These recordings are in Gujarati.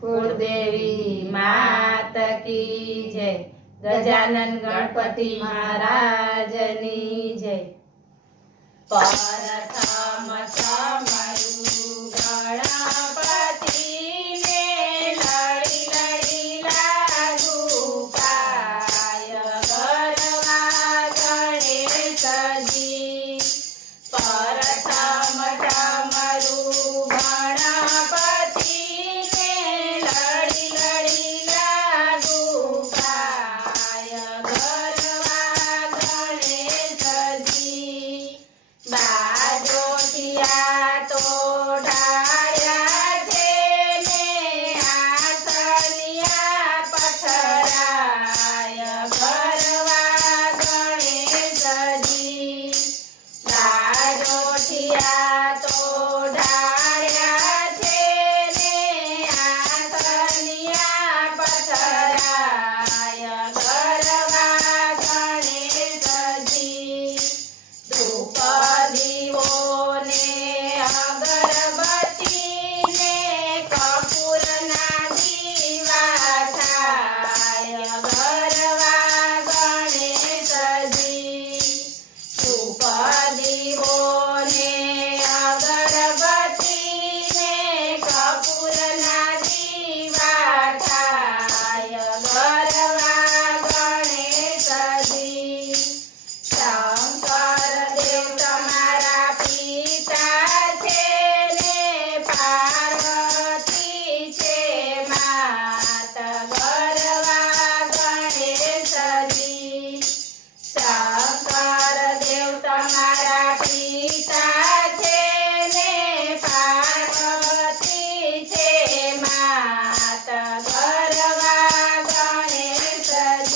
कुलदेवी मात की जय। गजानन गणपति महाराजनी जय। प्रथम समरू गणपतिने लड़ी लड़ी लागू पाय गरवा गणेशजी। प्रथम समरू गणपतिने लड़ी लड़ी लागू पाय गरवा गणेशजी। बाजोटिया तो ढाळ्या छे ने आसनिया पथराय गरवा गणेशजी। बाजोटिया तो ढाळ्या छे ने आसनिया पथराय गरवा गणेशजी। धूप દીવો ને અગરબત્તી ને કપૂરના દીવા થાય ગરવા ગણેશજી। ધૂપ દીવો ને અગરબત્તી ને કપૂરના દીવા થાય ગરવા ગણેશજી। શંકર દેવ તમારા પિતા છે ને પાર્વતી છે માત ગરવા ગણેશજી। શંકર દેવ તમારા પિતા છે ને પાર્વતી છે માત ગરવા ગણેશજી।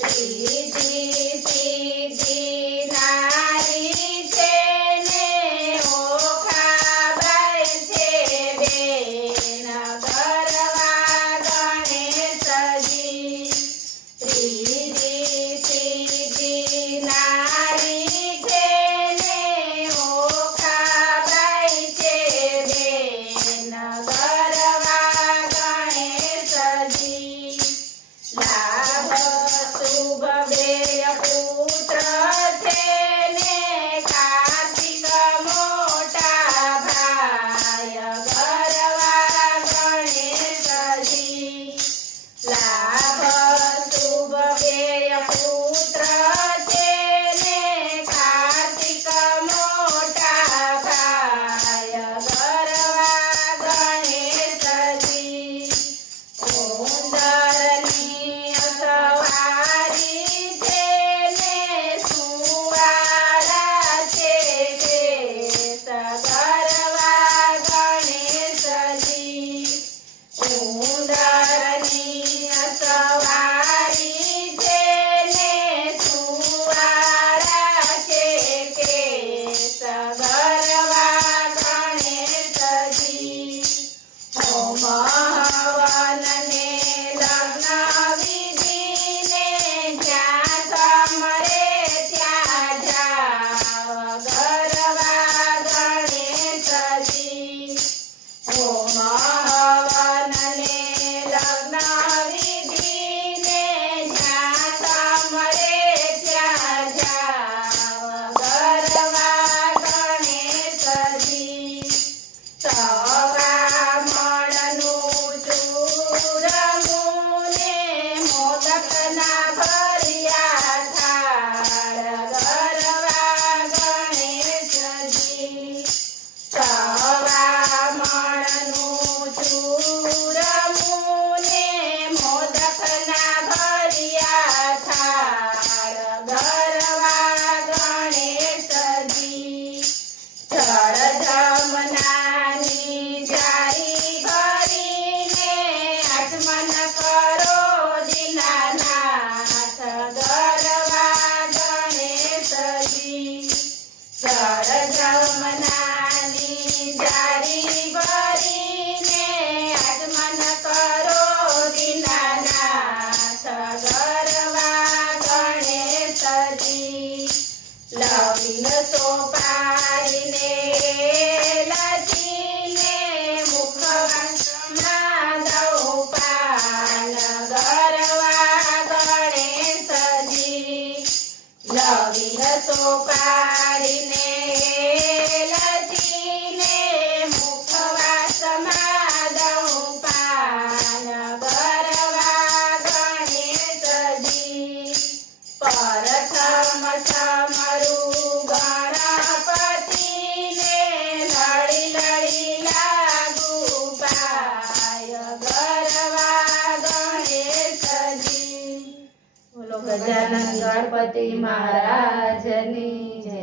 રીધિ સિદ્ધિ નારી છે ને ઓખાબાઈ છે બેન ગરવા ગણેશજી। રીધિ સિદ્ધિ નારી છે ને ઓખાબાઈ છે બેન ગરવા ગણેશજી। લાભ શુભ બેય પુત્ર છે ને કાર્તિક મોટા ભાય ગરવા ગણેશજી। લાભ શુભ બેય પુત્ર છે ને કાર્તિક મોટા ભાય ગરવા ગણેશજી। ઉંદરની સવારી છે ને સુવાળા છે દેશ ગરવા ગણેશજી। ઉંદરની સવારી છે ને સુવાળા છે દેશ ગરવા ગણેશજી। હોમ હવન ને લગ્ન વિધિ ને જ્યાં સમરે ત્યાં જાવ ગરવા ગણેશજી। હોમ હવન ને લગ્ન વિધિ ને જ્યાં સમરે ત્યાં જાવ ગરવા ગણેશજી। સવા મણનું ચૂરમું ને મોદકના ભર્યા થાળ ગરવા ગણેશજી। સવા મણનું ચૂરમું ને મોદકના ભર્યા થાળ ગરવા ગણેશજી। જળ જમનાની જારી ભરીને આચમન કરો દીનાનાથ ગરવા ગણેશજી। જળ જમનાની જારી ભરીને આચમન કરો દીનાનાથ ગરવા ગણેશજી। લવિંગ સોપારીને લચીને મુખવાસમાં પાડીને લચીને મુખવાસમાં દઉં પાન ગરવા ગણેશજી. પ્રથમ સમરું ગણપતિને લડી લડી લાગુ પાય ગરવા ગણેશજી. બોલો ગજાનન ગણપતિ મહારાજની જય.